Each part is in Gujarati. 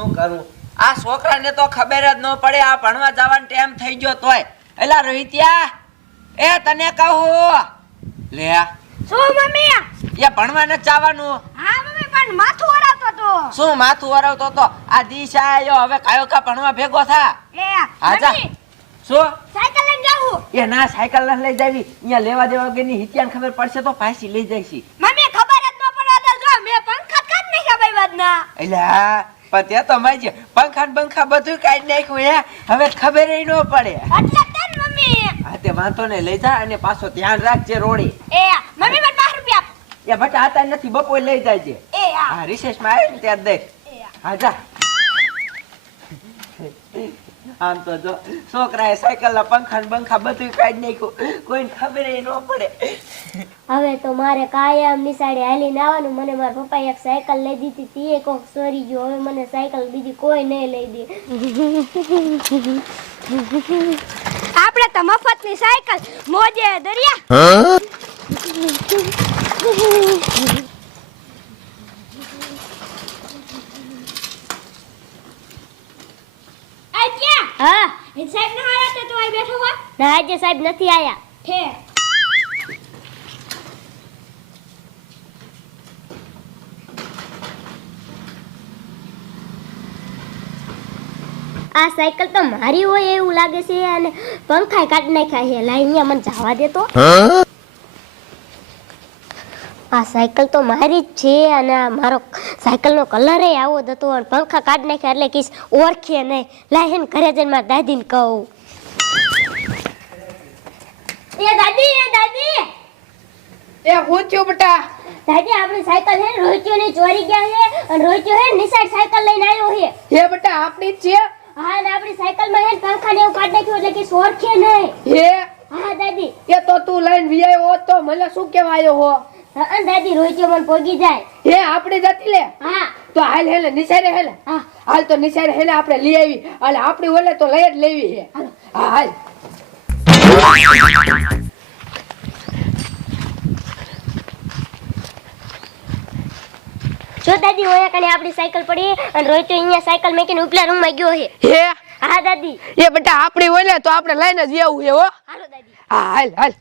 શું કરું આ છોકરાને તો ખબર જ ન પડે આ ભણવા જવાનો ટાઈમ થઈ ગયો તોય એલા રોહિત્યા એ તને કહું લે શું મમ્મી એ ભણવા ન જવાનું હા મમ્મી પણ માથું વરાવતો તો શું માથું વરાવતો તો આ દિશા આયો હવે કાયો કા ભણવા ભેગો થા એ આજા મમ્મી શું સાયકલ લઈને જાવું એ ના સાયકલ ન લઈ જાવી અહીંયા લેવા દેવા વગરની હિત્યાને ખબર પડશે તો પાછી લઈ જઈશી મમ્મી ખબર જ ન પડવા દે જો મે પંખા કાઢ નાખ્યા ભાઈ વાદના એલા પણ તે તો માજી પંખા ને બંખા બધું કાઢી નાખ્યું હે હવે ખબર ય ન પડે એટલે તન મમ્મી હા તે વાંધો ને લઈ જા અને પાછો ધ્યાન રાખજે રોડી એ મમ્મી મને 5 રૂપિયા એ બટા આતા નથી બપોર લઈ જાજે એ હા રિસેસ માં આવે ને ત્યારે દે હા જા આમ તો જો છોકરાએ સાયકલ ના પંખા ને બંખા બધું કાઢી નાખ્યું કોઈને ખબર ય ન પડે હવે તો મારે કાયમ નિશાળે હાલીને આવવાનું મને મારા પપ્પાએ એક સાયકલ લઈ દીધી તી એ કોક ચોરી ગયો હવે મને સાયકલ બીજી કોઈ નહીં લઈ દે આપણે તો મફતની સાયકલ મોજે દરિયા હા એ સાહેબ ના આયા તે તો અહીં બેઠો હોય ના આજે સાહેબ નથી આયા ઠે આ સાયકલ તો મારી હોય એવું લાગે છે અને પંખાય કાઢી નાખ્યા છે લાઈ અહીંયા મને જવા દે તો આ સાયકલ તો મારી જ છે અને આ મારો સાયકલનો કલર એ આવો જ હતો અને પંખા કાઢી નાખ્યા એટલે કીસ ઓળખે નહીં લાઈ હેને ઘરે જઈને મારા દાદીને કહું એ દાદી એ હું થયું બેટા દાદી આપણી સાયકલ હે રોહિત્યોની ચોરી ગયા છે અને રોહિત્યો હે નિશાળ સાયકલ લઈને આવ્યો છે હે બેટા આપણી જ છે હા ને આપણી સાયકલમાં હે પંખા ને એવું કાઢી નાખ્યું એટલે કીસ ઓળખે નહીં હે હા દાદી એ તો તું લઈને વિયાયો હોત તો મને શું કહેવાયો હો હા દાદી રોહિત્યો મને પોગી જાય હે આપણે જતી લે હા તો હાલ હેલે નિશાળે હેલે હા હાલ તો નિશાળે હેલે આપણે લઈ આવી અને આપણી ઓલે તો લઈ જ લેવી હે હા હાલ જો દાદી ઓયા કને આપણી સાયકલ પડી અને રોહિત્યો અહીંયા સાયકલ મેકીને ઉપલા રૂમમાં ગયો છે હે હા દાદી એ બેટા આપણી ઓલે તો આપણે લઈને જ આવું હે હો હાલો દાદી હા હાલ હાલ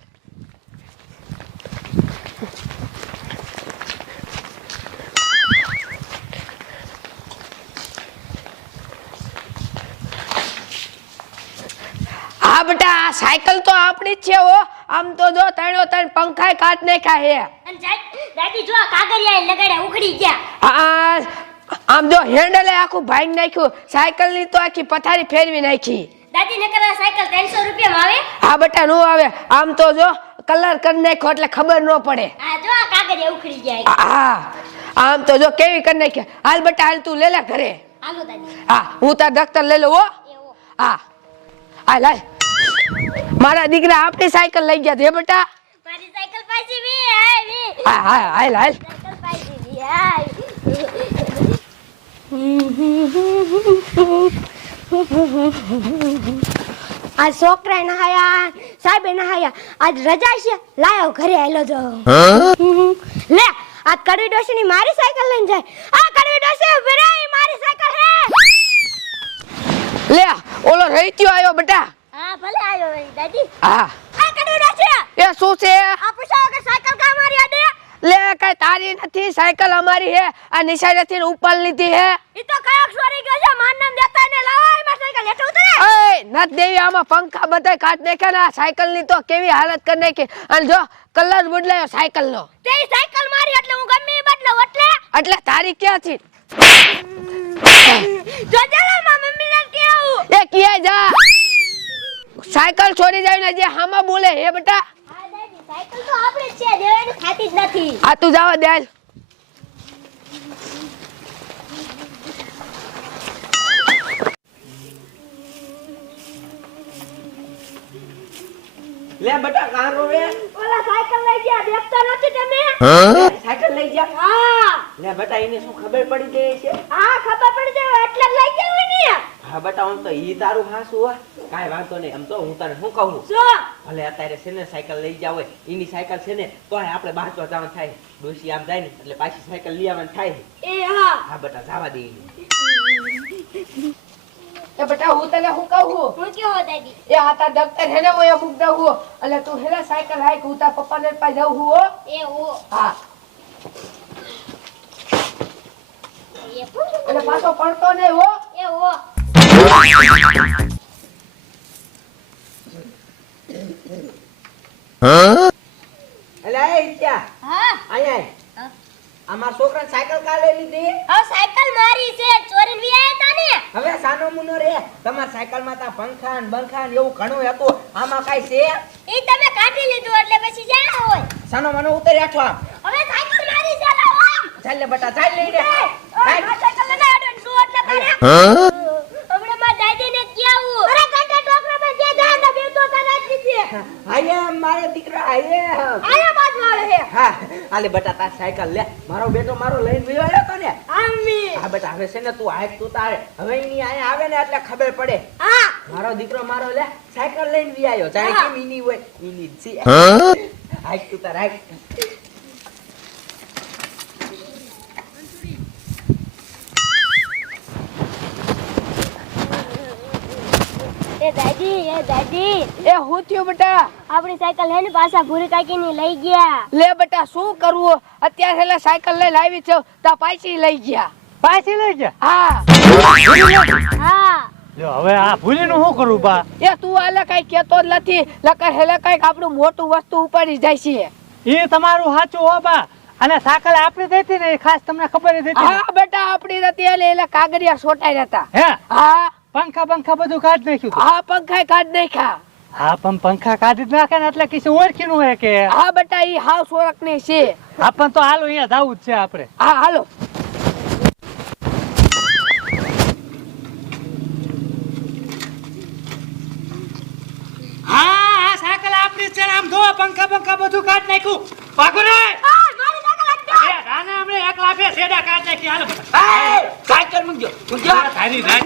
હા બેટા આ સાયકલ તો આપણી જ છે હો આમ તો જો ત્રણ પંખાય કાઢ નાખ્યા હે અને દાદી જો કાગળિયા લગાડ્યા ઉખડી ગયા આ આમ જો હેન્ડલે આખું ભાંગી નાખ્યું સાયકલ ની તો આખી પથારી ફેરવી નાખી દાદી નકર આ સાયકલ 300 રૂપિયામાં આવે હા બેટા નો આવે આમ તો જો કલર કરી નાખ્યો એટલે ખબર ન પડે આ જો આ કાગળિયા ઉખડી ગયા હા આમ તો જો કેવી કરી નાખી હાલ બેટા હાલ તું લે લે ઘરે હાલો દાદી હા હું તાર દફતર લઈ લઉં હો એવો હા હાલ હાલ મારા દીકરા આપણી સાયકલ લઈ ગયા હે બેટા મારી સાયકલ પાછી વી આવી હા હા હાલ હાલ સાયકલ પાછી વી આવી આ છોકરા નહાયા સાહેબ નહાયા આજ રજા છે લાયો ઘરે આયલો જો લે આ કડવી ડોશીની મારી સાયકલ લઈને જાય આ કડવી ડોશી વિરાઈ મારી સાયકલ હે લે ઓલો રહીત્યો આયો બેટા હા ભલે આવ્યો ભાઈ દાદી હા આ કડવી ડોશી એ શું છે આ પૂછો કે સાયકલ કા મારી આડે લે કઈ તારી નથી સાયકલ અમારી હે આ નિશાળેથી ઉપર લીધી હે ઈ તો કયાક ચોરી ગયો છે માર નામ દેતા ને લાવો માર સાયકલ હેઠે ઉતરે એ નત દેવી આમાં પંખા બધાય કાઢ નાખ્યા ને આ સાયકલ ની તો કેવી હાલત કરી નાખી અને જો કલર બદલાયો સાયકલ નો તે સાયકલ મારી એટલે હું ગમે ઈ બદલાવ એટલે તારી ક્યાંથી જો જરા માં મમ્મી ને કેવું એ ક્યાં જા સાયકલ ચોરી જાય ને જે હામાં બોલે હે બેટા હા દાદી સાયકલ તો આપણે જ છે દેવાની ખાતી જ નથી આ તું જાવા દે હાલ. લે બેટા કાં રોવે ઓલા સાયકલ લઈ ગયા દેખતા નથી તમે સાયકલ લઈ જા હા લે બેટા એને શું ખબર પડી ગઈ છે હા ખબર પડી જાય એટલે લઈ ગયા ને હા બેટા હું તો ઈ તારું હાસુ હો કાઈ વાંધો નહીં આમ તો હું તને શું કહું શું ભલે અત્યારે છે ને સાયકલ લઈ જાવ હોય એની સાયકલ છે ને તોય આપણે બહાર તો જવાનું થાય ડોશી આમ જાય ને એટલે પાછી સાયકલ લઈ આવવાની થાય એ હા હા બેટા જવા દે એ બેટા હું તને શું કહું હું કયો હો દાદી એ હાથા દફતર હેને હું એ મૂક દઉં હું એટલે તું હેને સાયકલ હાઈક હું તાર પપ્પાને પાસે જઉં હું હો એ ઓ હા એ એટલે પાછો પડતો નહીં હો એ ઓ એટલે એ ત્યાં હા અહીંયા અમાર છોકરાને સાયકલ કા લઈ લીધી હા સાયકલ મારી છે ચોરીને વી આયા તા ને હવે સાનો મુનો રે તમાર સાયકલ માં તા પંખા ને બંખા ને એવું ઘણું હતું આમાં કાઈ છે ઈ તમે કાઢી લીધું એટલે પછી જ્યાં હોય સાનો મનો ઉતરી આઠો આમ હવે સાયકલ મારી છે લાવો ચાલ લે બેટા ચાલ લઈ રે આ સાયકલ લઈને આડો શું એટલે કરે હમણે માં દાદી ને ક્યાવું અરે કાંટા ટોકરામાં જે જાંડા બે તો તને દીધી આયા મારો દીકરો આયા આયા બાદ વાળે હે હા આલે બેટા તાર સાયકલ લે મારો બેટો મારો લઈને વયો આવ્યો તો ને આમી હા બેટા હવે છે ને તું હાઈક તું તારે હવે ઈની આયા આવે ને એટલે ખબર પડે હા મારો દીકરો મારો લે સાયકલ લઈને વી આવ્યો જાણે હા. કેમ ઈની હોય ઈની છે હાઈક તું તાર હાઈક એ દાદી એ હું થયું બેટા આપણી સાયકલ હે ને પાછા ભૂરી કાકીની લઈ ગયા લે બેટા શું કરવું અત્યારે એટલે સાયકલ લઈને આવી છે તા પાછી લઈ ગયા પાછી લઈ ગયા હા હા લ્યો હવે આ ભૂલીનું શું કરું બા એ તું આલે કઈ કેતો જ નથી લકર હેલે કઈક આપણું મોટું વસ્તુ ઉપાડી જાય છે એ તમારું સાચું હો બા અને સાયકલ આપણી દેતી ને એ ખાસ તમને ખબર જ હતી ને? હા બેટા આપડી નથી એટલે કાગરિયા સોટાઈ હતા હે હા પંખા બધું કાઢી નાખ્યું તું. હા પંખા કાઢ નાખ્યા હા પણ પંખા કાઢી જ નાખે ને એટલે કિસી ઓળખીનું હોય કે હા બેટા ઈ હાવ સોરક ની છે આપણ તો હાલો અહીંયા જવું જ છે આપણે હા હાલો હા સાયકલ આપણી છે આમ જો પંખા બધું કાઢી નાખ્યું ભાગો રે રાને હમણે એક લાફે સેડા કાઢી નાખી હાલો સાયકલ મૂકજો મૂકજો તારી રાત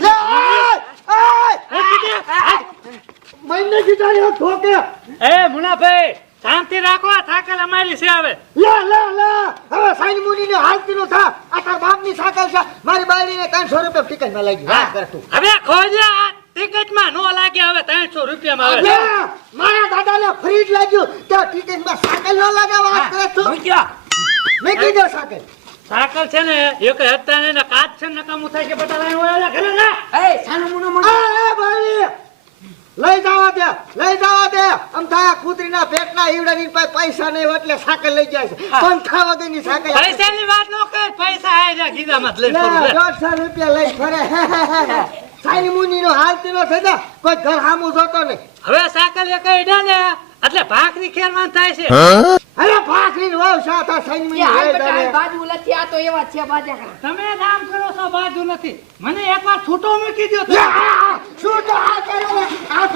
મહિને કીધા ઠોકે એ મુનાભાઈ શાંતિ રાખો આ સાયકલ અમારી છે હવે લે હવે સાઈન મુની ને હાલતી નો થા આ તાર બાપ ની સાયકલ છે મારી બાયડી ને 300 રૂપિયા ટિકિટ માં લાગી વાત કર તું હવે ખોજ્યા ટિકિટ માં નો લાગે હવે 300 રૂપિયા માં લે, આવે મારા દાદા ને ફ્રી જ લાગ્યું તો ટિકિટ માં સાયકલ નો લાગે વાત કરે તું મૂકજો મેં કીધું સાયકલ સાયકલ છે ને એક હપ્તા ને કાચ છે ને નકામું થાય કે બટા લાય ઓલા ઘરે જા એ સાનો મુનો એ બાયડી લઈ જવા દે આમ થાય કૂતરીના પેટના ઈવડાની પાસે પૈસા નહીં એટલે સાયકલ લઈ જાય છે પંખા વગરની સાયકલ પૈસાની વાત નો કર પૈસા આઈ જા ગીધામાં જ લઈ ફરું લે 150 રૂપિયા લઈ ફરે સાઈન મુની નો હાલતી નો થઈ જા કોઈ ઘર સામું જોતો નહીં હવે સાયકલ એક ઈડા ને એટલે ભાખરી ખેરવાન થાય છે અરે ભાખરી વાવ સાતા સાઈન મુની એ હાલ લઈ બેટા હાલ જાય બાજુ નથી આ તો એવા છે બાજા કરા તમે કામ કરો છો બાજુ નથી મને એકવાર છૂટો મૂકી દો લે શું તો આ કરે લે આ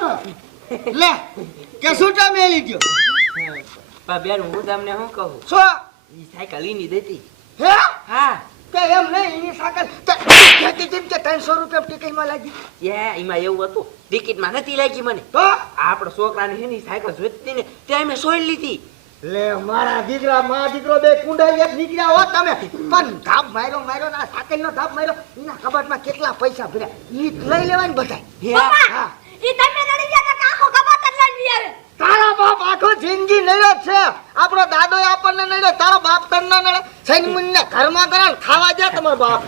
તો લે કે સુટા મેલી ગયો બા બેન હું તમને શું કહું સો ઈ સાયકલ ઈની દેતી હે હા કે એમ નહીં એની સાયકલ જેમ કે 300 રૂપિયા ટિકિટ માં લાગી એ એમાં એવું હતું ટિકિટ માં નથી લાગી મને તો આપણો છોકરાને હેની સાયકલ જોઈતી ને ત્યાં મેં સોઈ લીધી લે મારા દીકરા માં દીકરો બે કુંડાઈ એક નીકળ્યા હો તમે પણ ધાપ માર્યો ના સાયકલ નો ધાપ માર્યો એના કબાટમાં કેટલા પૈસા ભર્યા ઈ લઈ લેવાની બધાય હા ઈ તમે નડી ગયા તો કાકો કબાત જ લઈને આવે તારા બાપ આખો જિંદગી નડ્યો જ છે આપણો દાદો આપણને નડ્યો તારો બાપ તને નડે સૈન મુન્ને ઘરમાં કરે ખાવા જાય તમારો બાપ